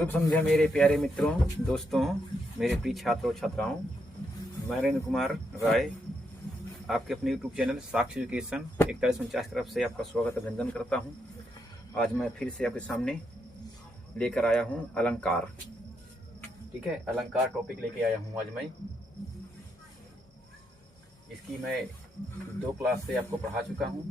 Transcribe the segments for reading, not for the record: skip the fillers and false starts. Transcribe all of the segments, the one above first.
शुभ संध्या मेरे प्यारे मित्रों, दोस्तों, मेरे प्रिय छात्रों छात्राओं। मैं नरेंद्र कुमार राय आपके अपने YouTube चैनल साक्षी एजुकेशन 4149 की तरफ से आपका स्वागत अभिनंदन करता हूं। आज मैं फिर से आपके सामने लेकर आया हूं अलंकार। ठीक है, अलंकार टॉपिक लेके आया हूं आज मैं। इसकी मैं 2 क्लास से आपको पढ़ा चुका हूं।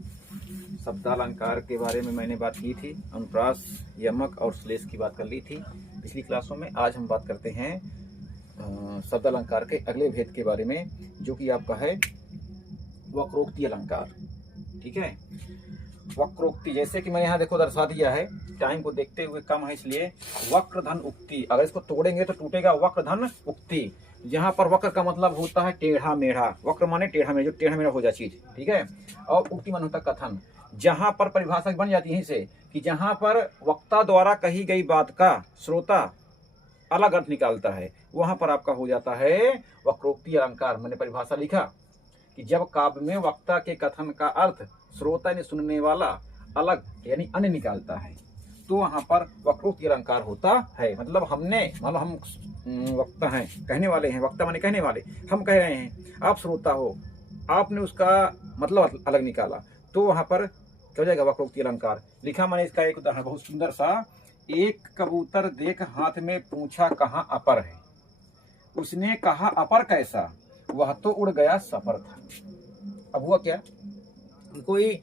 शब्दालंकार के बारे में मैंने बात की थी, अनुप्रास, यमक और श्लेष की बात कर ली थी पिछली क्लासों में। आज हम बात करते हैं शब्दालंकार के अगले भेद के बारे में, जो कि आपका है वक्रोक्ति अलंकार। ठीक है, वक्रोक्ति, जैसे कि मैंने यहाँ देखो दर्शा दिया है, टाइम को देखते हुए कम है इसलिए वक्रधन उक्ति। अगर इसको तोड़ेंगे तो टूटेगा वक्रधन उक्ति। जहां पर वक्र का मतलब होता है टेढ़ा मेढ़ा, वक्र माने टेढ़ा मेढ़ा, जो टेढ़ा मेढ़ा हो जाए चीज। ठीक है, और उक्ति मन होता कथन। जहां पर परिभाषा बन जाती है इसे कि जहां पर वक्ता द्वारा कही गई बात का श्रोता अलग अर्थ निकालता है, वहां पर आपका हो जाता है वक्रोक्ति अलंकार। मैंने परिभाषा लिखा कि जब काव्य में वक्ता के कथन का अर्थ श्रोता ने सुनने वाला अलग यानी अन्य निकालता है, तो वहां पर वक्रोक्ति अलंकार होता है। मतलब हम वक्ता हैं, कहने वाले हैं, वक्ता माने कहने वाले, हम कह रहे हैं, आप श्रोता हो, आपने उसका मतलब अलग निकाला, तो वहां पर क्या हो जाएगा वक्रोक्ति अलंकार। लिखा मैंने इसका एक उदाहरण बहुत सुंदर सा। एक कबूतर देख हाथ में पूछा कहाँ अपर है, उसने कहा अपर कैसा, वह तो उड़ गया सफर था। अब हुआ क्या, कोई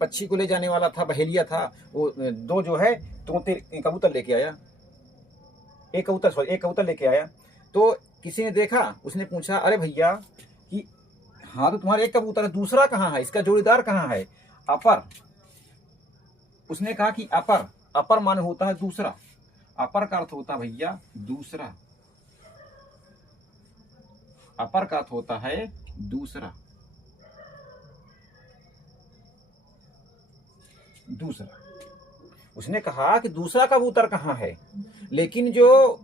पक्षी को ले जाने वाला था, बहेलिया था, वो दो जो है तोते कबूतर लेके आया, एक कबूतर लेके आया। तो किसी ने देखा, उसने पूछा अरे भैया कि हाँ तो तुम्हारा एक कबूतर है, दूसरा कहाँ है, इसका जोड़ीदार कहाँ है, अपर। उसने कहा कि अपर, अपर माने होता है दूसरा, अपर का अर्थ होता है भैया दूसरा, अपर का अर्थ होता है दूसरा, दूसरा। उसने कहा कि दूसरा कबूतर कहाँ है, लेकिन जो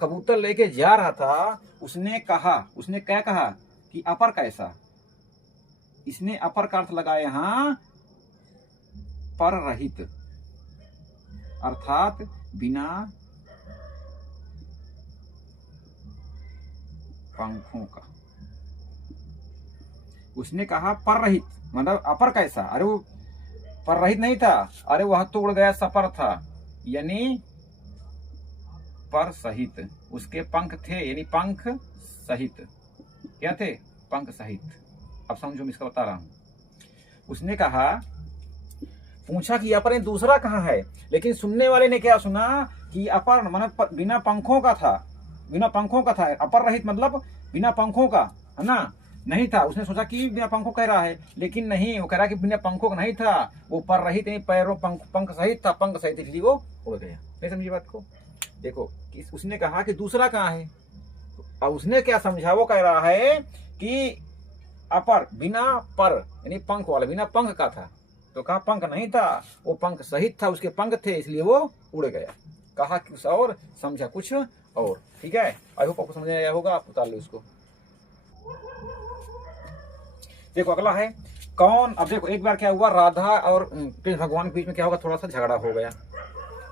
कबूतर लेके जा रहा था उसने क्या कहा कि अपर कैसा। इसने अपर का अर्थ लगाया यहां पर रहित, अर्थात बिना पंखों का। उसने कहा पर रहित मतलब अपर कैसा, अरे वो पर रहित नहीं था, अरे वह तो उड़ गया सफर था, यानी पर सहित उसके पंख थे, यानी पंख सहित। क्या थे, पंख सहित। अब समझो मैं इसका बता रहा हूं। उसने कहा, पूछा कि अपर दूसरा कहाँ है, लेकिन सुनने वाले ने क्या सुना कि अपर मतलब बिना पंखों का था, बिना पंखों का था। अपर रहित मतलब बिना पंखों का, है ना, नहीं था। उसने सोचा कि बिना पंखों कह रहा है, लेकिन नहीं, वो कह रहा कि बिना पंखों का नहीं था, वो पर रहित नहीं, पैरों पंख सहित था, पंख सहित, इसलिए वो उड़ गया। नहीं समझी बात को। देखो कि उसने कहा कि दूसरा कहाँ है, और उसने क्या समझा, वो कह रहा है कि अपर बिना पर यानी पंख वाला, बिना पंख का था, तो कहा पंख नहीं था, वो पंख सहित था, उसके पंख थे, इसलिए वो उड़ गया। कहा कुछ और, समझा कुछ और। ठीक है, आई होप आपको समझ आया होगा, आप उतार लो इसको। देखो अगला है कौन। अब देखो एक बार क्या हुआ, राधा और कृष्ण भगवान के बीच में क्या होगा, थोड़ा सा झगड़ा हो गया।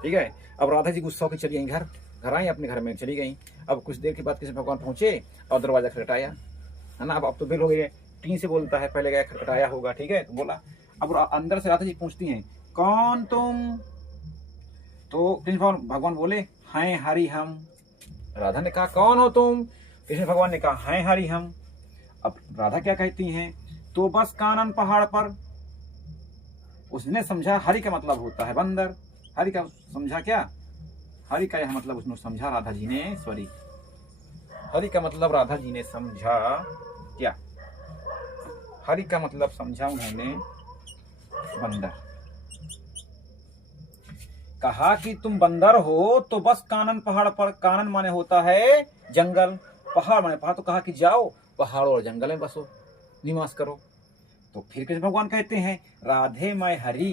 ठीक है, अब राधा जी गुस्सा होकर चली गई, घर आई, अपने घर में चली गई। अब कुछ देर के बाद कृष्ण भगवान पहुंचे और दरवाजा खटखटाया, है ना। अब तो बेल हो गई, टीन से बोलता है, पहले गया खटखटाया होगा। ठीक है, तो बोला। अब अंदर से राधा जी पूछती हैं कौन तुम, तो कृष्ण भगवान बोले हैं हरि हम। राधा ने कहा कौन हो तुम, कृष्ण भगवान ने कहा हैं हरि हम। अब राधा क्या कहती हैं, तो बस कानन पहाड़ पर। उसने समझा हरि का मतलब होता है बंदर, हरि का समझा क्या, हरि का यह मतलब उसने समझा राधा जी ने, सॉरी, हरि का मतलब राधा जी ने समझा क्या, हरि का मतलब समझा उन्होंने बंदर। कहा कि तुम बंदर हो तो बस कानन पहाड़ पर, कानन माने होता है जंगल, पहाड़ माने पहाड़, तो कहा कि जाओ पहाड़ों और जंगल में बसो, निवास करो। तो फिर कृष्ण भगवान कहते हैं राधे मैं हरि,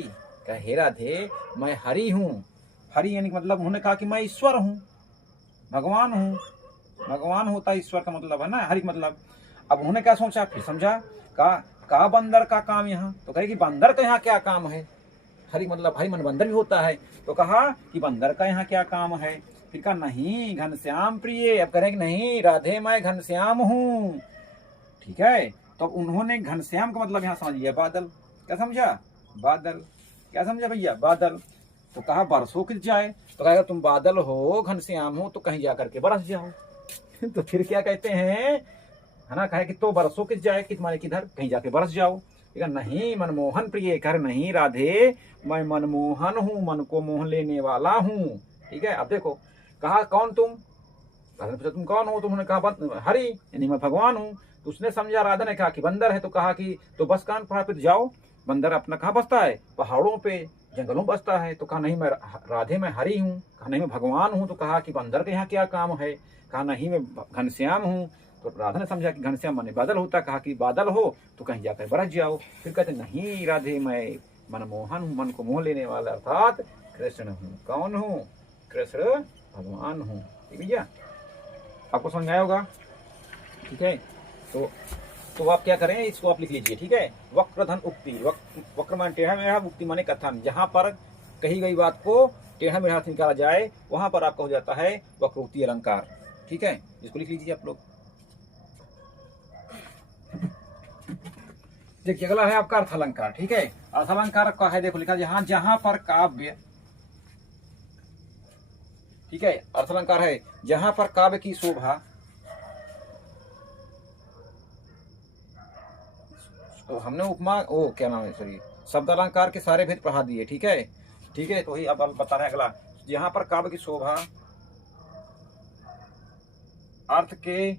कहे राधे मैं हरि हूँ। हरि यानी मतलब उन्होंने कहा कि मैं ईश्वर हूँ, भगवान हूँ। भगवान होता है ईश्वर का मतलब, है ना, हरि का मतलब। अब उन्होंने क्या सोचा, फिर समझा, कहा बंदर का काम यहाँ, तो कहे कि बंदर का यहाँ क्या काम है, हरि मतलब हरि मन बंदर भी होता है। तो कहा कि बंदर का यहाँ क्या काम है। फिर कहा नहीं घनश्याम प्रिय। अब करें कि नहीं राधे मैं घनश्याम हूँ। ठीक है, तो अब उन्होंने घनश्याम का मतलब यहाँ समझ लिया बादल। क्या समझा? बादल। क्या समझा भैया? बादल। तो कहा बरसों किस जाए। तो कहेगा तुम बादल हो घनश्याम हो तो कहीं जा करके बरस जाओ। तो फिर क्या कहते हैं, है ना, कहे कि तो बरसों किस जाए, किस माने किधर, कहीं जाके बरस जाओ। नहीं मनमोहन प्रिय। कर नहीं राधे मैं मनमोहन हूँ, मन को मोह लेने वाला हूँ। ठीक है, अब देखो कहा कौन तुम। राधा ने पूछा तुम कौन हो। तो उन्होंने कहा हरि यानी मैं भगवान हूँ। तो उसने समझा, राधा ने कहा कि बंदर है। तो कहा कि तो बस कान पहाड़ पे जाओ। बंदर अपना कहाँ बसता है? पहाड़ों पे जंगलों में बसता है। तो कहा नहीं मैं राधे मैं हरि हूँ। कहा नहीं मैं भगवान हूँ। तो कहा कि बंदर के यहाँ क्या काम है। कहा नहीं मैं घनश्याम हूँ। तो राधा ने समझा कि घनश्याम माने बादल होता। कहा कि बादल हो तो कहीं जाकर बरस जाओ। फिर कहते नहीं राधे मैं मनमोहन हूँ, मन को मोह लेने वाला अर्थात कृष्ण हूँ। कौन हूँ? कृष्ण भगवान हूँ। ठीक भैया, आपको समझ आया होगा। ठीक है, तो आप क्या करें, इसको आप लिख लीजिए। ठीक है, वक्रधन उक्ति। वक्र माने टेढ़ा मेढ़ा, उक्ति माने कथन। जहां पर कही गई बात को टेढ़ा मेढ़ा से निकाला जाए वहां पर आपका हो जाता है वक्रोक्ति अलंकार। ठीक है, इसको लिख लीजिए आप लोग। देखिए अगला है आपका अर्थ अलंकार। ठीक है, अर्थ अलंकार का है, देखो लिखा जहां जहां पर काव्य। ठीक है, अर्थ अलंकार है जहां पर काव्य की शोभा। तो हमने उपमा ओ क्या नाम है सॉरी शब्द अलंकार के सारे भेद पढ़ा दिए। ठीक है, ठीक है, तो वही अब बता रहे हैं अगला। जहां पर काव्य की शोभा अर्थ के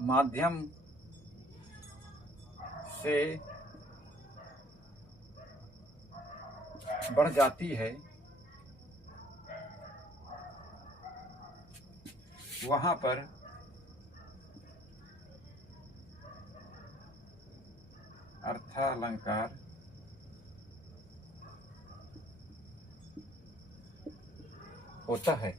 माध्यम से बढ़ जाती है वहां पर अर्थालंकार होता है।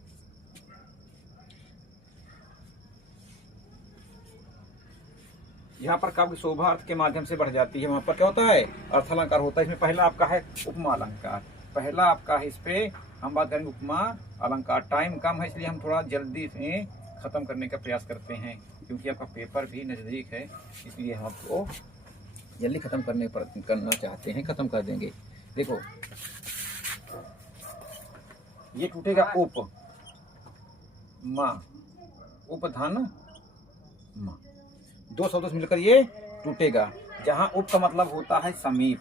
यहाँ पर काव्य शोभा अर्थ के माध्यम से बढ़ जाती है, वहां पर क्या होता है? अर्थालंकार होता है। इसमें पहला आपका है उपमा अलंकार। पहला आपका है, इस पे हम बात करेंगे उपमा अलंकार। टाइम कम है इसलिए हम थोड़ा जल्दी से खत्म करने का प्रयास करते हैं, क्योंकि आपका पेपर भी नजदीक है, इसलिए हम आपको जल्दी खत्म करना चाहते हैं, खत्म कर देंगे। देखो ये टूटेगा उप मा, उपधन मा, दो शब्दों से मिलकर ये टूटेगा। जहां उप का मतलब होता है समीप,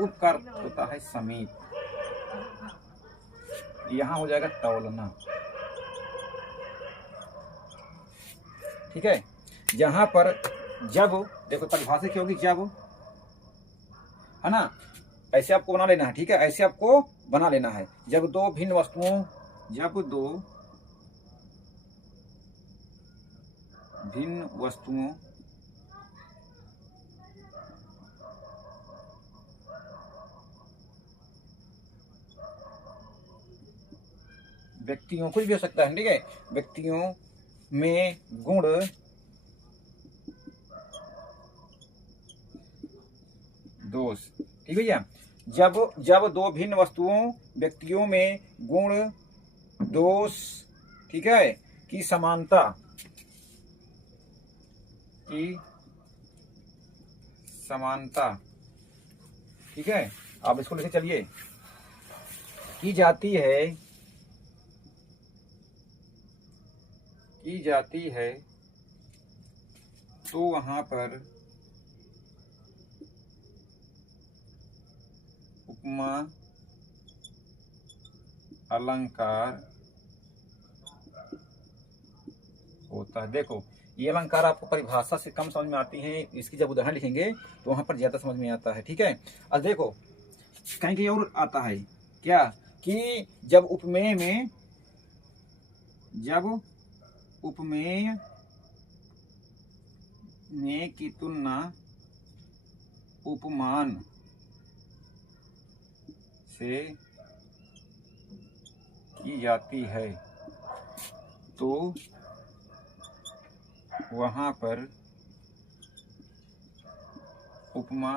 उप का अर्थ होता है समीप, यहां हो जाएगा तौलना। ठीक है, जहां पर जब देखो परिभाषा क्या होगी, जब, है ना, ऐसे आपको बना लेना है। ठीक है, ऐसे आपको बना लेना है। जब दो भिन्न वस्तुओं, जब दो भिन्न वस्तुओं व्यक्तियों, कुछ भी हो सकता है, ठीक है, व्यक्तियों में गुण दोष। ठीक भैया, जब जब दो भिन्न वस्तुओं व्यक्तियों में गुण दोष, ठीक है, की समानता, की समानता, ठीक है, आप इसको लिखे चलिए, की जाती है, की जाती है, तो वहां पर उपमा अलंकार होता है। देखो ये अलंकार आपको परिभाषा से कम समझ में आती है, इसकी जब उदाहरण लिखेंगे तो वहां पर ज्यादा समझ में आता है। ठीक है, अब देखो कहीं कहीं और आता है क्या, कि जब उपमेय में, जब उपमेय में की तुलना उपमान से की जाती है तो वहां पर उपमा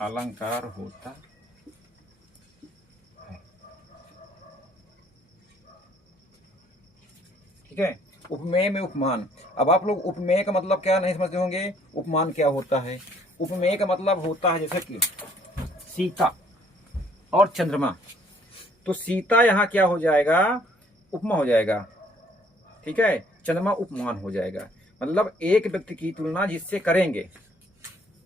अलंकार होता है। ठीक है, उपमेय में उपमान। अब आप लोग उपमेय का मतलब क्या नहीं समझते होंगे, उपमान क्या होता है। उपमेय का मतलब होता है जैसे कि सीता और चंद्रमा, तो सीता यहाँ क्या हो जाएगा, उपमा हो जाएगा। ठीक है, चंद्रमा उपमान हो जाएगा। मतलब एक व्यक्ति की तुलना जिससे करेंगे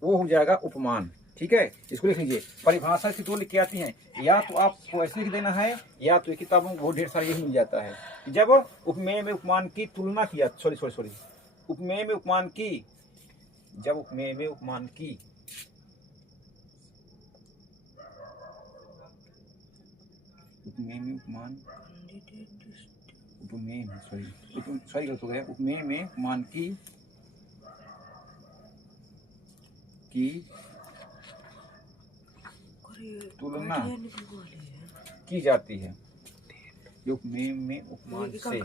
वो हो जाएगा उपमान। ठीक है, इसको लिख लीजिए। परिभाषा से तो लिख के आती हैं, या तो आपको ऐसे लिख देना है, या तो किताबों में बहुत ढेर सारी यही मिल जाता है। जब उपमेय में उपमान की तुलना किया, सॉरी उपमेय में उपमान की, जब उपमेय में उपमान की उपमेय में उपमान उपमेय में सॉरी गलत हो गया। उपमेय में उपमान की तुलना की जाती है, उपमेय में उपमान से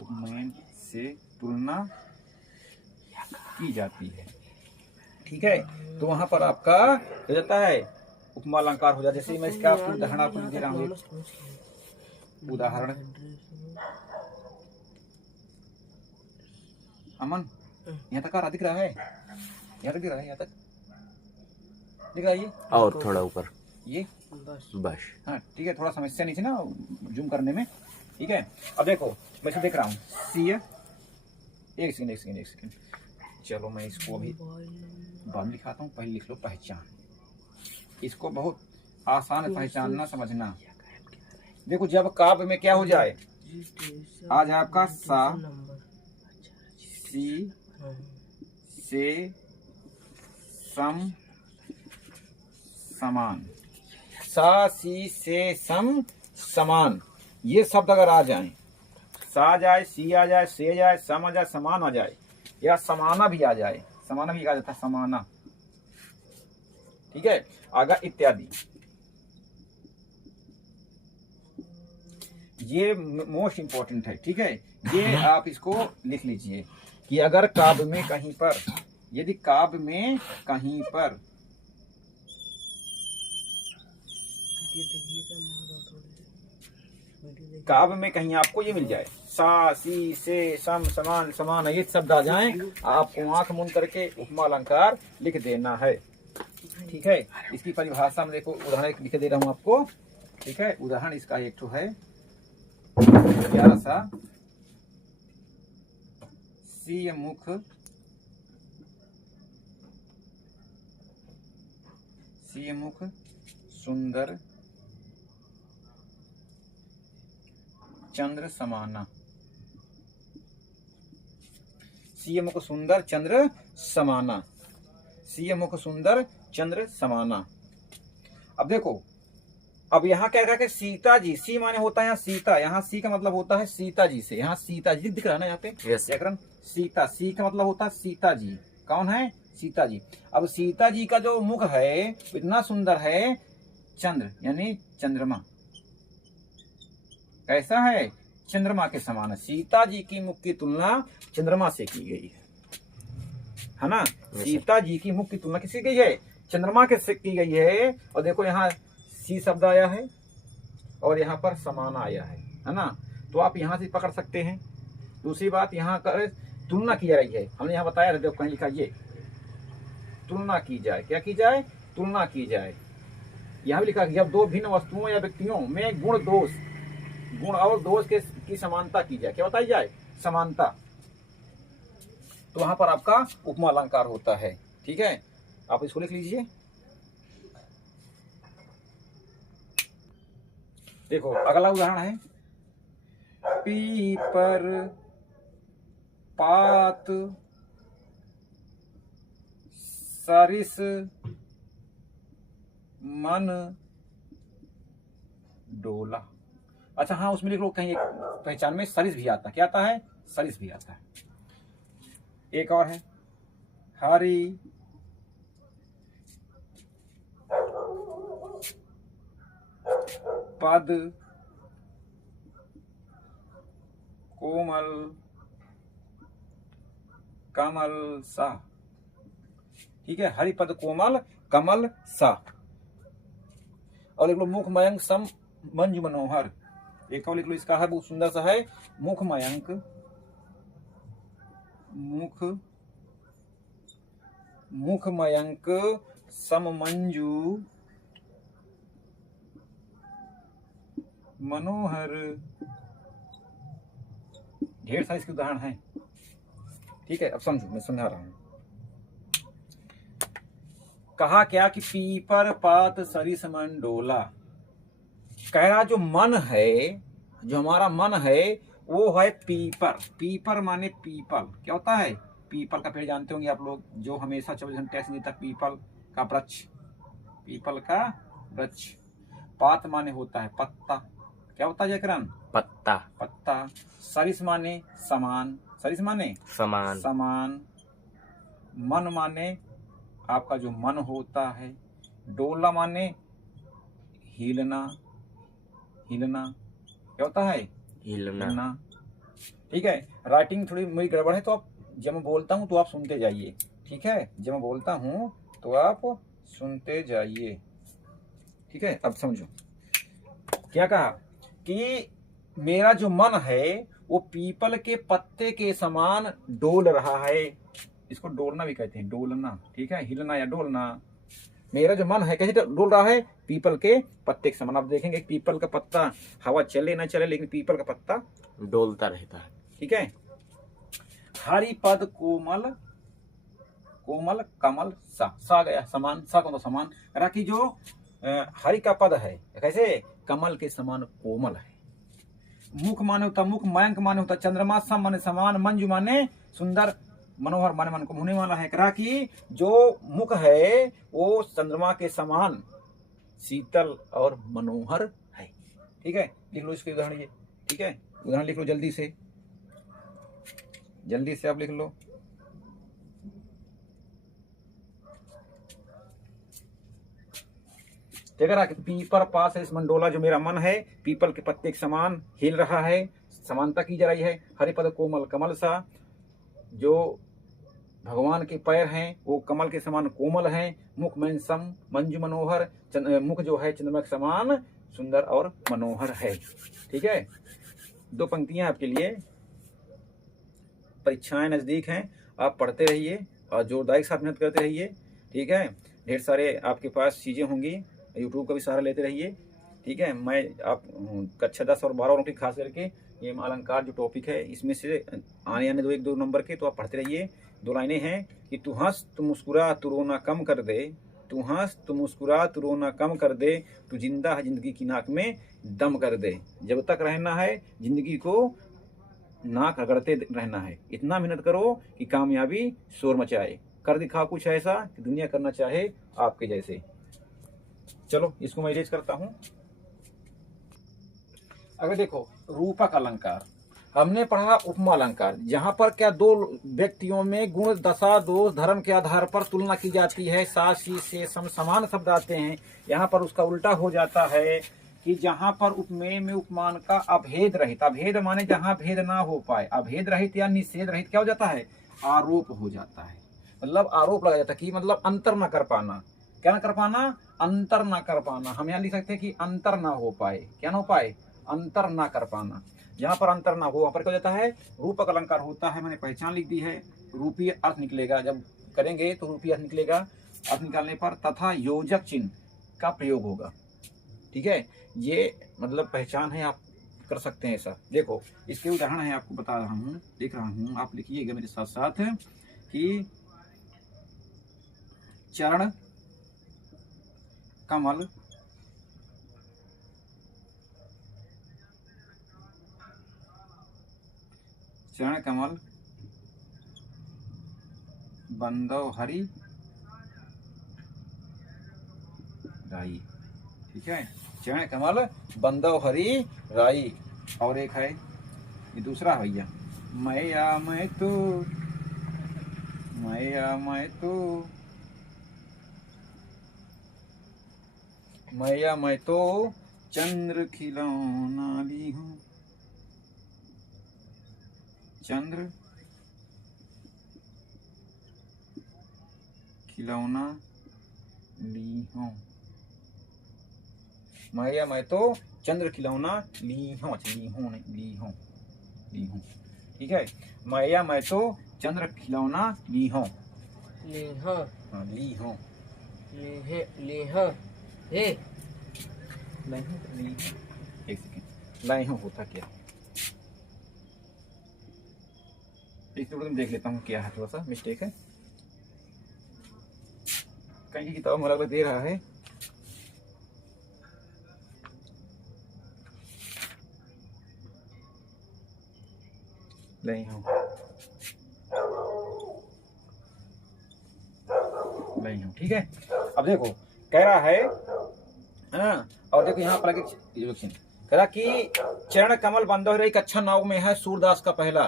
उपमेय से तुलना की जाती है। ठीक है, तो वहां पर आपका हो जाता है उपमा अलंकार हो जाता है। जैसे मैं इसका आपको उदाहरण आपको दे रहा हूँ, उदाहरण। अमन, यहाँ तक आ रहा दिख रहा है, यहाँ तक दिख रहा है, यहाँ तक दिख रहा है ये, और थोड़ा ऊपर ये बस। हाँ ठीक है, थोड़ा समस्या नहीं थी ना जूम करने में। ठीक है, अब देखो मैं इसे देख रहा हूँ, सी है, एक सेकंड, चलो मैं इसको अभी बाद में लिखाता हूँ, पहले लिख लो पहचान। इसको बहुत आसान है पहचानना समझना। देखो जब काव्य में क्या हो जाए, आज आपका सा सी से सम समान, सा सी से सम समान, ये शब्द अगर आ जाए, सा आ जाए, सी आ जाए, से आ जाए, सम आ जाए, समान आ जाए, या समाना भी आ जाए, समाना भी कहा जाता है, समाना। ठीक है, आगा इत्यादि, ये मोस्ट इंपॉर्टेंट है। ठीक है, ये आप इसको लिख लीजिए कि अगर काव्य में कहीं पर, यदि काव्य में कहीं पर काव्य में कहीं आपको ये मिल जाए, सा सी से सम समान समान, ये शब्द आ जाए, आपको आंख मूंद करके उपमा अलंकार लिख देना है। ठीक है, इसकी परिभाषा में देखो, उदाहरण लिख दे रहा हूं आपको। ठीक है, उदाहरण इसका एक तो है प्यारा सा, सी मुख सुंदर चंद्र समाना, सी मुख सुंदर चंद्र समाना, सी मुख सुंदर चंद्र समाना। अब देखो, अब यहाँ क्या कहा कि सीता जी, सी माने होता है यहाँ सीता, यहाँ सी का मतलब होता है सीता जी से, यहाँ सीता जी दिख रहा है ना यहाँ पे व्याकरण, सीता, सी का मतलब होता है सीता जी। कौन है, सीता जी। अब सीता जी का जो मुख है इतना सुंदर है, चंद्र यानी चंद्रमा, कैसा है, चंद्रमा के समान है। सीता जी की मुख की तुलना चंद्रमा से की गई है ना। सीता जी की मुख की तुलना किससे की गई है, चंद्रमा के से की गई है। और देखो यहाँ सी शब्द आया है और यहाँ पर समान आया है ना, तो आप यहाँ से पकड़ सकते हैं। दूसरी बात, यहाँ कर तुलना की जा रही है, हमने यहाँ बताया था, देखो कहीं लिखा ये तुलना की जाए, क्या की जाए, तुलना की जाए। यहाँ भी लिखा कि जब दो भिन्न वस्तुओं या व्यक्तियों में गुण और दोष की समानता की जाए, क्या बताई जाए, समानता, तो वहां पर आपका उपमा अलंकार होता है। ठीक है, आप इसको लिख लीजिए। देखो अगला उदाहरण है, पीपर पात सरिस मन डोला। अच्छा हाँ, उसमें लिख लो कहीं, एक पहचान में सरिस भी आता है, क्या आता है, सरिस भी आता है। एक और है, हरि पद कोमल कमल सा, ठीक है, हरिपद कोमल कमल सा। और लिख लो मुख मयंक सम मंजु मनोहर। एक और लिख लो, इसका है बहुत सुंदर सा है, मुख मयंक मुख मयंक सम मंजू मनोहर। ढेर सारे इसके उदाहरण हैं। ठीक है, अब समझो, मैं समझा रहा हूं। कहा क्या कि पीपर पात सरिस मन डोला। कह रहा जो मन है, जो हमारा मन है वो है पीपर। पीपर माने पीपल। क्या होता है? पीपल का पेड़ जानते होंगे आप लोग, जो हमेशा 24 घंटे ऐसे नहीं तक, पीपल का वृक्ष, पीपल का वृक्ष। पात माने होता है पत्ता। क्या होता है जयकरण? पत्ता। पत्ता। सरिस माने समान। सरिस माने समान। समान। मन माने आपका जो मन होता है। डोला माने हिलना। हिलना। क्या होता है? हिलना। ठीक है, राइटिंग थोड़ी मेरी गड़बड़ है, तो आप जब मैं बोलता हूं तो आप सुनते जाइए। ठीक है, जब मैं बोलता हूं तो आप सुनते जाइए। ठीक है, अब समझो क्या कहा कि मेरा जो मन है वो पीपल के पत्ते के समान डोल रहा है। इसको डोलना भी कहते हैं, डोलना। ठीक है, हिलना या डोलना। मेरा जो मन है कैसे डोल रहा है? पीपल के पत्ते के समान। आप देखेंगे पीपल का पत्ता हवा चले ना चले, लेकिन पीपल का पत्ता डोलता रहता है। ठीक है। हरिपद कोमल कोमल कमल सा गया समान। सा को तो समान करा कि जो हरि का पद है कैसे? कमल के समान कोमल है। मुख माने होता मुख, मयंक माने होता चंद्रमा, सम माने समान, मंजू माने सुंदर, मनोहर माने मन को मोहने वाला है। करा कि जो मुख है वो चंद्रमा के समान शीतल और मनोहर है। ठीक है, लिख लो इसके उदाहरण ये। ठीक है, उदाहरण लिख लो जल्दी से, जल्दी से आप लिख लो। देखा कि पीपर पास है इस मंडोला, जो मेरा मन है पीपल के पत्ते के समान हिल रहा है, समानता की जा रही है। हरिपद कोमल कमल सा, जो भगवान के पैर हैं वो कमल के समान कोमल हैं। मुख में सम मंजू मनोहर, मुख जो है चंद्रमा के समान सुंदर और मनोहर है। ठीक है, दो पंक्तियां आपके लिए। परीक्षाएं नजदीक हैं, आप पढ़ते रहिए और जोरदारी के साथ मेहनत करते रहिए। ठीक है, ढेर सारे आपके पास चीजें होंगी, यूट्यूब का भी सहारा लेते रहिए। ठीक है, मैं आप कक्षा 10 और 12 वालों की खास करके ये अलंकार जो टॉपिक है इसमें से आने दो, 1-2 नंबर के, तो आप पढ़ते रहिए। 2 लाइनें हैं कि तू हंस तू मुस्कुरा तू रोना कम कर दे, तू हंस तू मुस्कुरा तू रोना कम कर दे, तू जिंदा है जिंदगी की नाक में दम कर दे। जब तक रहना है जिंदगी को नाक रगड़ते रहना है। इतना मेहनत करो कि कामयाबी शोर मचाए। कर दिखाओ कुछ ऐसा कि दुनिया करना चाहे आपके जैसे। चलो इसको मैं इरेज करता हूं। अगर देखो रूपक अलंकार, हमने पढ़ा उपमा अलंकार, जहां पर क्या दो व्यक्तियों में गुण दशा दोष धर्म के आधार पर तुलना की जाती है, सासी से समान शब्द आते हैं। यहाँ पर उसका उल्टा हो जाता है कि जहां पर उपमेय में उपमान का अभेद रहित, अभेद माने जहां भेद ना हो पाए, अभेद रहित या निषेध रहित क्या हो जाता है? आरोप हो जाता है। मतलब आरोप लगा जाता है कि मतलब अंतर ना कर पाना। क्या ना कर पाना? अंतर ना कर पाना। हम यहाँ लिख सकते हैं कि अंतर ना हो पाए। क्या ना हो पाए? अंतर ना कर पाना। जहां पर अंतर ना हो वहां पर क्या हो जाता है? रूपक अलंकार होता है। मैंने पहचान लिख दी है, रूपीय अर्थ निकलेगा। जब करेंगे तो रूपीय अर्थ निकलेगा। अर्थ निकालने पर तथा योजक चिन्ह का प्रयोग होगा। ठीक है, ये मतलब पहचान है, आप कर सकते हैं ऐसा। देखो इसके उदाहरण है, आपको बता रहा हूँ, लिख रहा हूँ, आप लिखिएगा मेरे साथ साथ कि चरण कमल चरण कमल बंदव हरि राई। ठीक है, चरण कमल बंदव हरि राई। और एक है ये दूसरा भैया, मैया मैं तो मैया मैं तो मैया मैं तो चंद्र खिलौना ली हूँ, चंद्र खिलौना ली हूँ। मैं तो चंद्र खिलौना ली हूँ। अच्छा ली हूँ नहीं, ली हूँ, ली हूँ। ठीक है, मैं तो चंद्र खिलौना ली हूँ। ली हाँ हाँ ली हूँ। ली हाँ हे ली हूँ। एक सेकेंड, लाई हूँ होता क्या? एक तो देख लेता हूँ क्या है, थोड़ा सा मिस्टेक है कहीं की किताब में अलग दे रहा है। नहीं हूँ, नहीं हूँ। ठीक है, अब देखो कह रहा है ना, और देखो यहाँ पर कह रहा कि चरण कमल बंधो हृदय एक अच्छा नाव में है सूरदास का पहला।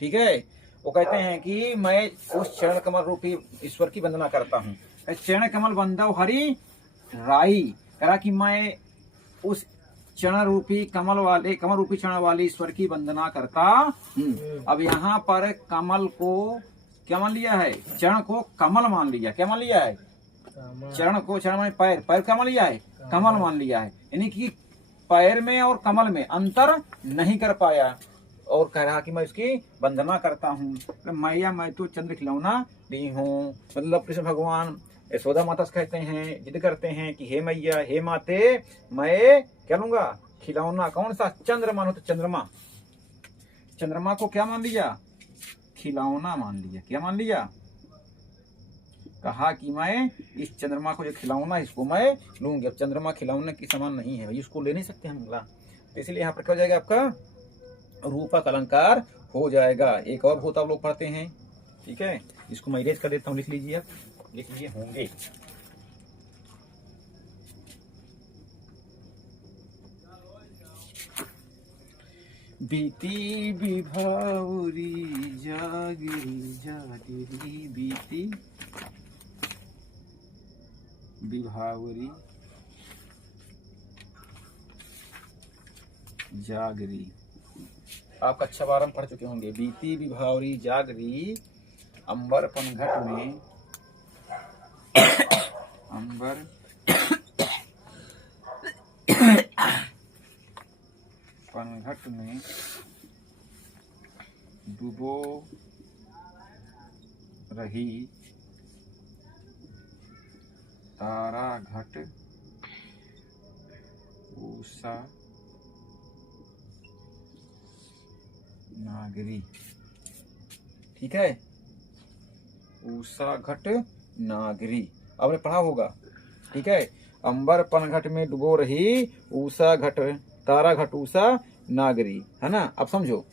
ठीक है, वो कहते हैं कि मैं उस चरण कमल रूपी ईश्वर की वंदना करता हूँ। चरण कमल बंधो हरि राई, कह रहा कि मैं उस चरण रूपी कमल रूपी चरण वाले ईश्वर की वंदना करता हूँ। अब यहाँ पर कमल को क्या मान लिया है? चरण को कमल मान लिया। क्या मान लिया है? चरण को, चरण माने पैर, पैर क्या मान लिया है? कमल मान लिया है। यानी कि पैर में और कमल में अंतर नहीं कर पाया और कह रहा कि मैं उसकी वंदना करता हूँ। मैं तो चंद्र खिलौना ली हूँ। मतलब कृष्ण भगवान यशोदा माता से कहते हैं, जिद करते हैं कि हे मैया, हे माते, मैं क्या लूंगा? खिलौना। कौन सा? चंद्र मानो तो चंद्रमा। चंद्रमा को क्या मान लिया? खिलौना मान लिया। क्या मान लिया? कहा कि मैं इस चंद्रमा को जो खिलौना है इसको मैं लूंगी। अब चंद्रमा खिलौने की समान नहीं है भाई, इसको ले नहीं सकते हम। तो इसलिए यहाँ पर क्या हो जाएगा आपका? रूपक अलंकार हो जाएगा। एक और होता लोग पढ़ते हैं। ठीक है, इसको मैं इरेज कर देता हूँ, लिख लीजिए। आप लिख लीजिए होंगे। बीती विभावरी जागिरी जागिरी, बीती विभावरी जागरी। आप कक्षा 12 में पढ़ चुके होंगे। बीती विभावरी जागरी, अंबर पनघट में, अंबर पनघट में डूबो रही तारा घट उषा नागरी। ठीक है, उषा घट नागरी आपने पढ़ा होगा। ठीक है, अंबर पनघट में डुबो रही उषा घट, तारा घट उषा नागरी, है ना? अब समझो।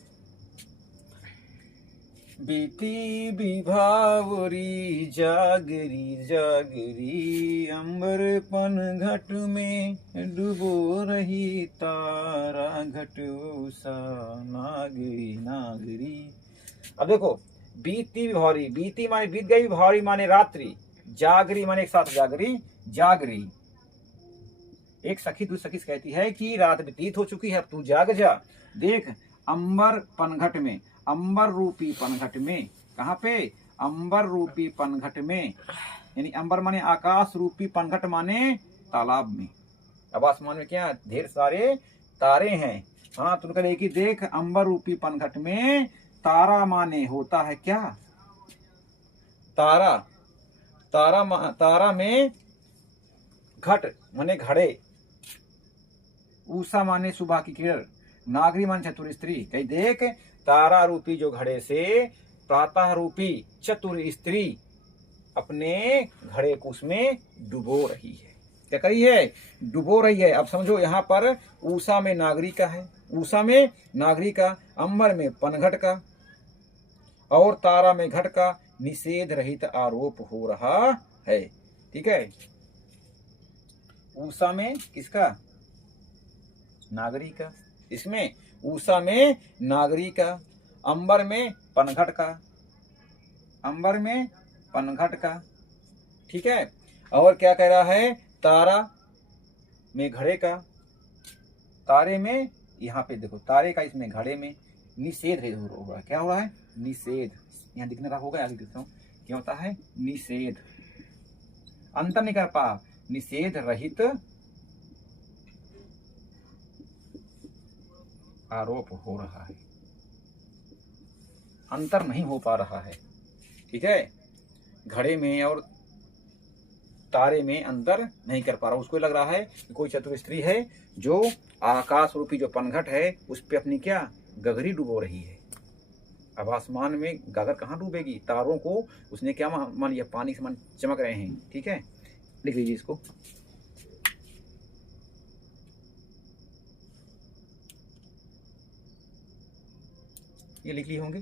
बीती विभावरी जागरी जागरी, अंबर पनघट में डुबो रही तारा घट उषा नागरी नागरी। अब देखो, बीती विभावरी, बीती माने बीत गई, विभावरी माने रात्रि, जागरी माने एक साथ जागरी, जागरी। एक सखी दूसरी सखी से कहती है कि रात व्यतीत हो चुकी है, अब तू जाग जा। देख, अंबर पनघट में, अंबर रूपी पनघट में, कहाँ पे? अंबर रूपी पनघट में, यानी अंबर माने आकाश रूपी, पनघट माने तालाब में। अब आसमान में क्या? ढेर सारे तारे हैं। हाँ, तो उनका एक ही देख, अंबर रूपी पनघट में तारा माने होता है क्या? तारा। तारा में घट माने घड़े, उषा माने सुबह की किरण, नागरी माने चतुर स्त्री। कहीं देख, तारा रूपी जो घड़े से प्रातः रूपी चतुर स्त्री अपने घड़े को उसमें डुबो रही है। क्या करी है? डुबो रही है। अब समझो, यहाँ पर उषा में नागरी का है, उषा में नागरी का, अंबर में पनघट का और तारा में घट का निषेध रहित आरोप हो रहा है। ठीक है, उषा में किसका? नागरी का। इसमें उषा में नागरी का, अंबर में पनघट का, अंबर में पनघट का। ठीक है, और क्या कह रहा है? तारा में घड़े का, तारे में, यहाँ पे देखो तारे का, इसमें घड़े में निषेध हो रहा है। क्या हो रहा है? निषेध। यहाँ दिखने का होगा, आगे देखता हूँ क्या होता है। निषेध। अंतर नहीं कर पा, निषेध रहित आरोप हो रहा है, अंतर नहीं हो पा रहा है। ठीक है, घड़े में और तारे में अंतर नहीं कर पा रहा। उसको लग रहा है कि कोई चतुर स्त्री है जो आकाश रूपी जो पनघट है उस पे अपनी क्या गगरी डुबो रही है। अब आसमान में गागर कहाँ डूबेगी, तारों को उसने क्या मान लिया, पानी से मान चमक रहे हैं। ठीक है, लिख लीजिए इसको। ये लिख लिए होंगे।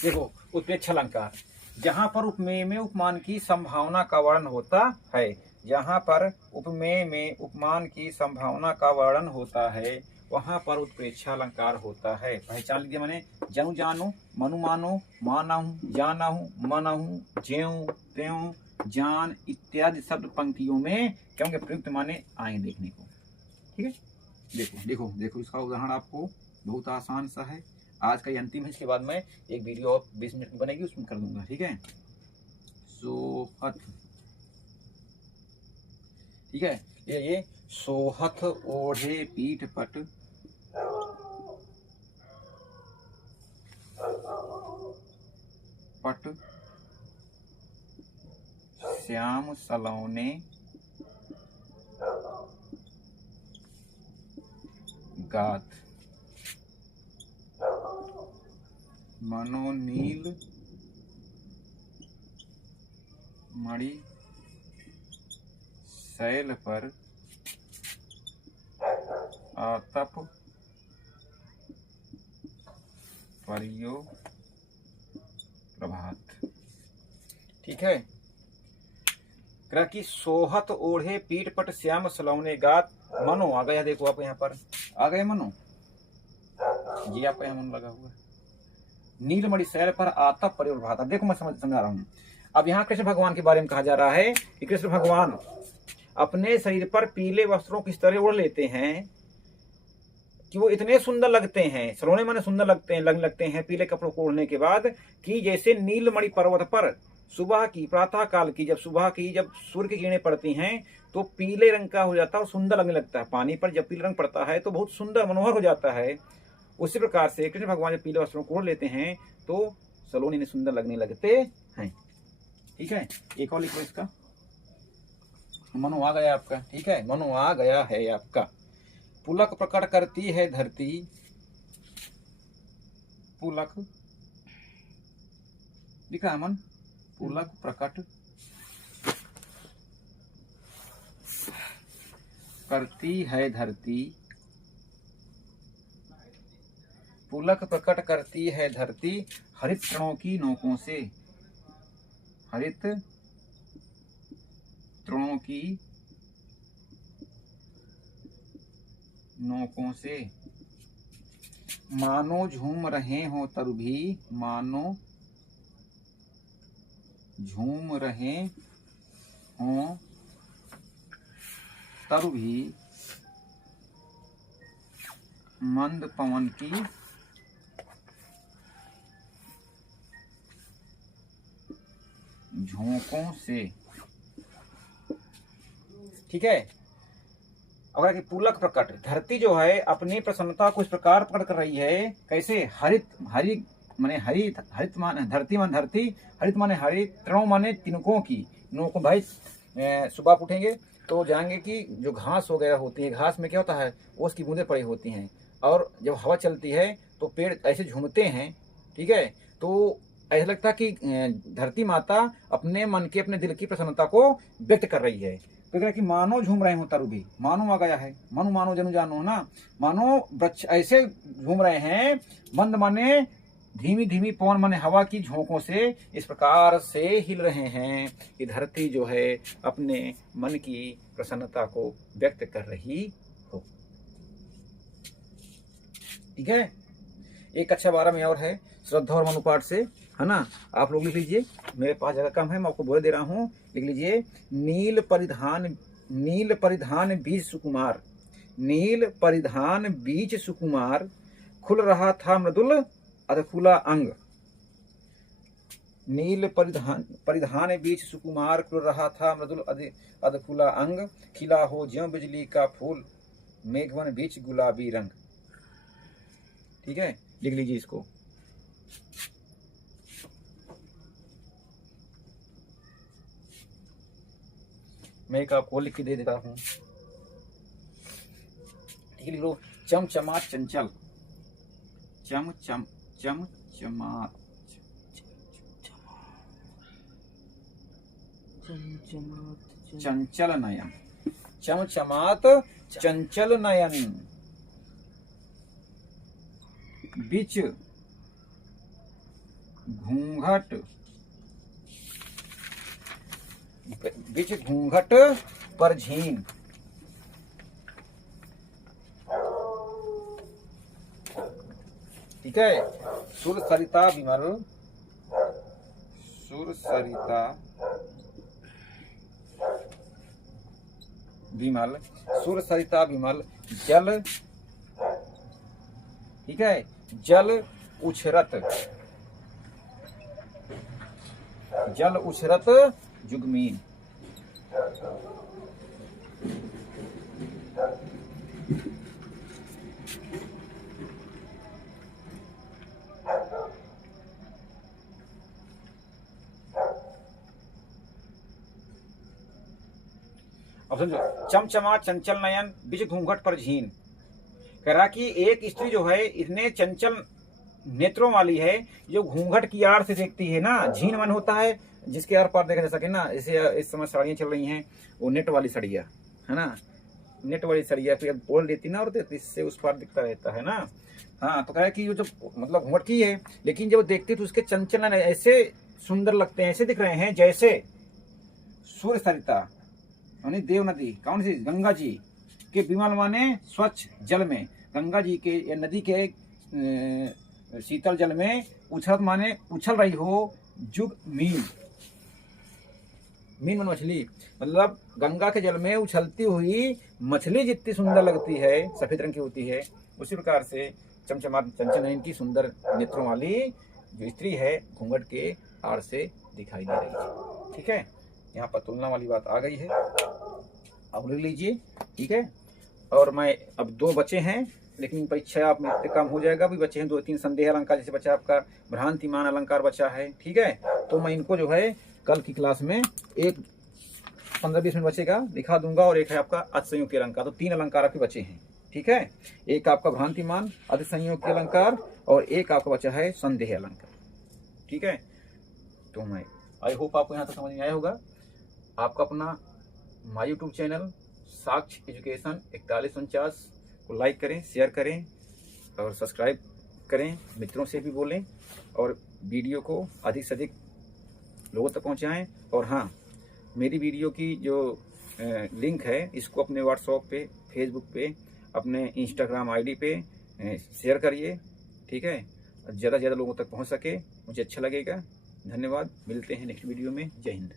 देखो, उत्प्रेक्षा अलंकार, जहां पर उपमेय में उपमान की संभावना का वर्णन होता है, जहां पर उपमेय में उपमान की संभावना का वर्णन होता है वहां पर उत्प्रेक्षा अलंकार होता है। पहचान लीजिए, मैंने जनु जानो, मनु मानो, मानाहू, जानाहू, मनाहू, ज्यों त्यों, जान इत्यादि शब्द पंक्तियों में क्या होंगे, प्रयुक्त माने आए देखने को। ठीक है, देखो देखो देखो, इसका उदाहरण आपको बहुत आसान सा है। आज का ये अंतिम है, इसके बाद में एक वीडियो और 20 मिनट की बनेगी, उसमें कर दूंगा। ठीक है, सोहत, ठीक है, ये सोहत ओढ़े पीठ पट पट श्याम सलौने गात मनोनील मणि शैल पर आतप परियो प्रभात। ठीक है, कह कि सोहत ओढ़े पीठ पट श्याम सलौने गात, मनो आ गया। देखो आप यहाँ पर आ गए मनो, ये आपका यहाँ मन लगा हुआ है। नीलमणि शैल पर आतप परियो प्रभात। देखो मैं समझा रहा हूँ। अब यहाँ कृष्ण भगवान के बारे में कहा जा रहा है कि कृष्ण भगवान अपने शरीर पर पीले वस्त्रों किस तरह ओढ़ लेते हैं कि वो इतने सुंदर लगते हैं, सलोने माने सुंदर लगते हैं, लगते हैं पीले कपड़ों को ओढ़ने के बाद, कि जैसे नीलमणि पर्वत पर सुबह की प्रातः काल की जब सूर्य की किरणें पड़ती हैं तो पीले रंग का हो जाता है और सुंदर लगने लगता है। पानी पर जब पीले रंग पड़ता है तो बहुत सुंदर मनोहर हो जाता है। उसी प्रकार से कृष्ण भगवान जब पीले वस्त्रों को ओढ़ लेते हैं तो सलोनी ने सुंदर लगने लगते हैं। ठीक है, एक और लिखो इसका। मनो आ गया आपका। ठीक है, मनो आ गया है आपका। पुलक प्रकट करती है धरती, पुलक लिखा है मन, पुलक प्रकट करती है धरती, पुलक प्रकट करती है धरती हरित तृणों की नोकों से, हरित तृणों की नोकों से। मानो झूम रहे हो तरु भी, मानो झूम रहे हो तरु भी मंद पवन की झोंकों से। ठीक है, अगर कि पुलक प्रकट, धरती जो है अपनी प्रसन्नता को इस प्रकार प्रकट कर रही है, कैसे, हरित, हरि माने हरित, हरित माने धरती माने धरती, हरित माने हरित, तृणों माने तिनकों की नोकों। भाई सुबह आप उठेंगे तो जाएंगे कि जो घास वगैरह होती है, घास में क्या होता है, ओस की बूंदें पड़ी होती हैं और जब हवा चलती है तो पेड़ ऐसे झूमते हैं। ठीक है, तो ऐसा लगता है कि धरती माता अपने मन के, अपने दिल की प्रसन्नता को व्यक्त कर रही है। तो कह कि मानो झूम रहे हो तरु भी, मानो आ गया है, मनु मानो जनु जानो ना, मानो वृक्ष ऐसे झूम रहे हैं, मंद माने धीमी धीमी, पवन माने हवा की झोंकों से इस प्रकार से हिल रहे हैं कि धरती जो है अपने मन की प्रसन्नता को व्यक्त कर रही हो। ठीक है, एक कक्षा 12 में और है श्रद्धा और मनुपाठ से, है ना, आप लोग लिख लीजिए, मेरे पास जगह कम है, मैं आपको बोल दे रहा हूँ, लिख लीजिए। नील परिधान बीज सुकुमार, नील परिधान बीज सुकुमार, खुल रहा था मृदुल अधफुला अंग, नील परिधान बीच सुकुमार क्रूर रहा था, मृदुल अधकुला अंग, खिला हो ज्यों बिजली का फूल, मेघवन बीच गुलाबी रंग। ठीक है, लिख लीजिए इसको। मैं एक आपको लिख के दे देता हूं। ठीक है, लिख लो। चमचमात चंचल, चमचमात चंचल नयन, चमचमात चंचल नयन, बीच घूंघट पर झीन। ठीक है, सुर सरिता विमल, सुर सरिता विमल, सुर सरिता विमल जल। ठीक है, जल उछरत, जल उछरत जुगमीन। अब समझो, चमचमा चंचल नयन बीच घूंघट पर झीन। कह रहा कि एक स्त्री जो है इतने चंचल नेत्रों वाली है, जो घूंघट की आड़ से देखती है ना। झीन मन होता है जिसके आर पार देखा जा सके ना। जैसे इस समय साड़ियाँ चल रही हैं, वो नेट वाली साड़ियाँ है ना, नेट वाली साड़ियाँ फिर बोल देती ना, और इससे उस पार दिखता रहता है ना। हाँ, तो कहा कि वो जो मतलब घूंघट की है, लेकिन जब देखती तो उसके चंचल ऐसे सुंदर लगते हैं, ऐसे दिख रहे हैं जैसे सूर्य सरिता यानी देव नदी, कौन सी, गंगा जी के विमल माने स्वच्छ जल में, गंगा जी के या नदी के शीतल जल में उछल माने उछल रही हो जुग मीन। मीन मन मछली, मतलब गंगा के जल में उछलती हुई मछली जितनी सुंदर लगती है, सफेद रंग की होती है, उसी प्रकार से चमचमात चंचल नयन की सुंदर नेत्रों वाली जो स्त्री है घूंघट के आड़ से दिखाई दे रही है। ठीक है, यहाँ पर तुलना वाली बात आ गई है, अब लिख लीजिए। ठीक है, और मैं अब 2 बचे हैं, लेकिन परीक्षा आप में इतने काम हो जाएगा। भी बचे हैं 2-3 संदेह अलंकार, जैसे बचा आपका भ्रांतिमान अलंकार बचा है। ठीक है, तो मैं इनको जो है कल की क्लास में एक 15-20 मिनट बचेगा दिखा दूंगा, और एक है आपका अधिसंयोग के अलंकार। तो 3 अलंकार आपके बचे हैं। ठीक है, एक आपका भ्रांतिमान अधिसंयोग के अलंकार, और एक आपका बचा है संदेह अलंकार। ठीक है, तो मैं आई होप आपको यहाँ तक समझ में आया होगा। आपका अपना माय यूट्यूब चैनल साक्ष्य एजुकेशन 4149 को लाइक करें, शेयर करें और सब्सक्राइब करें, मित्रों से भी बोलें, और वीडियो को अधिक से अधिक लोगों तक पहुंचाएं। और हाँ, मेरी वीडियो की जो लिंक है इसको अपने व्हाट्सएप पे, फेसबुक पे, अपने इंस्टाग्राम आईडी पे शेयर करिए। ठीक है, ज़्यादा से ज़्यादा लोगों तक पहुंच सके, मुझे अच्छा लगेगा। धन्यवाद, मिलते हैं नेक्स्ट वीडियो में। जय हिंद।